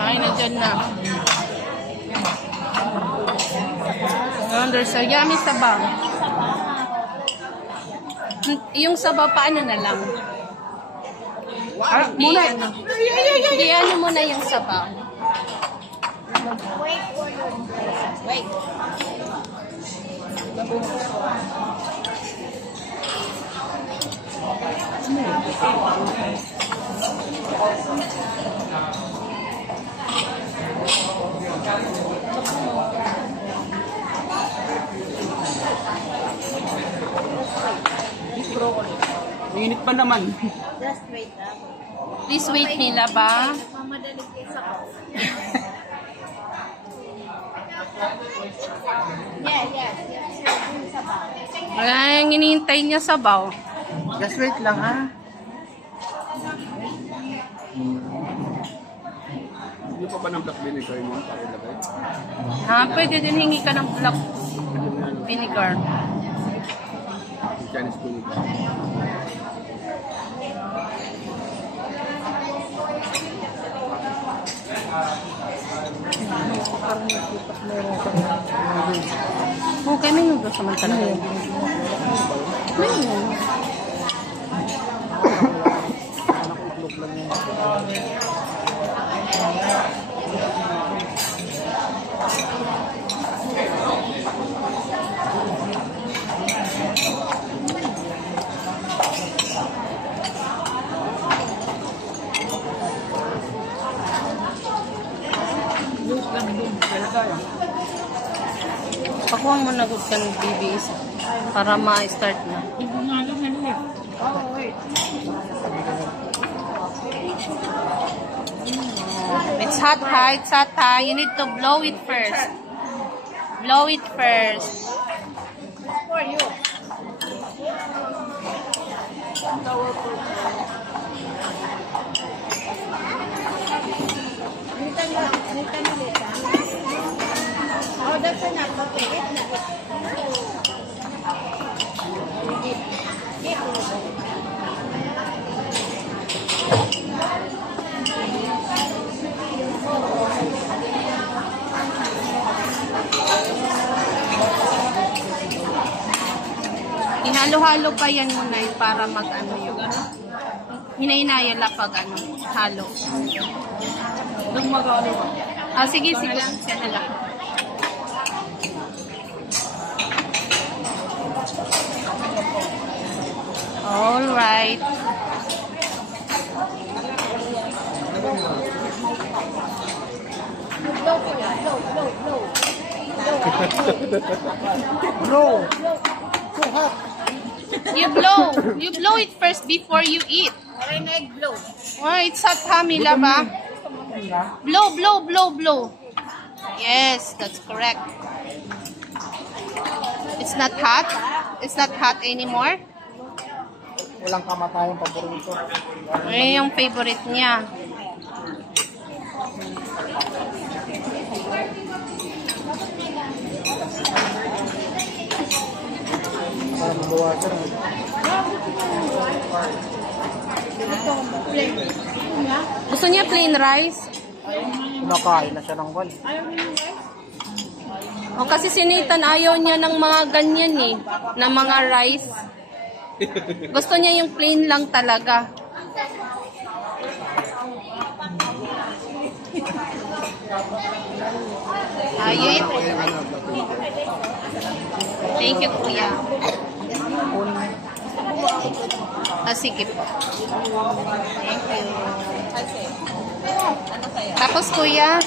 Ay, nandiyan na. There's a yummy sabaw. Yung sabaw, paano na lang? Muna. Hindi, ano muna yung sabaw. Wait. Init pa naman. Just wait up. Please wait nila ba? Mamadalig kayo sa ko. Yes. Sabaw. Wala yung hinihintay niya sabaw. Just wait lang ha. Hindi pa ba ng black vinegar yun para ilagay? Ha, pwede din hingi ka ng black vinegar. Chinese vinegar. Okay, may noodles naman talaga. May noodles. Pakuha mo na good ka ng BBs para ma-start na. It's hot, ha? It's hot, ha? You need to blow it first. Blow it first. For you. Nitan ulit. Oh, that's enough. Okay, it's not. Ihalo-halo pa yan muna para mag-ano yung hinahinayala pag ano, halo. Ah, sige. Siya na lang. Alright. Blow. So hot. You blow it first before you eat. Aray na egg blow. Oh, it's hot, ha, Mila ba? Blow. Yes, that's correct. It's not hot? It's not hot anymore? Walang kamatayang paborito. Eh, yung favorite niya. Para mabawasan. Gusto niya plain rice? Nakain na siya ng wal. O kasi si Nathan ayaw niya ng mga ganyan eh, na mga rice. Gusto niya yung plain lang talaga. Ayun. Thank you, Kuya. Ah, sige po. Thank you. Tapos, Kuya,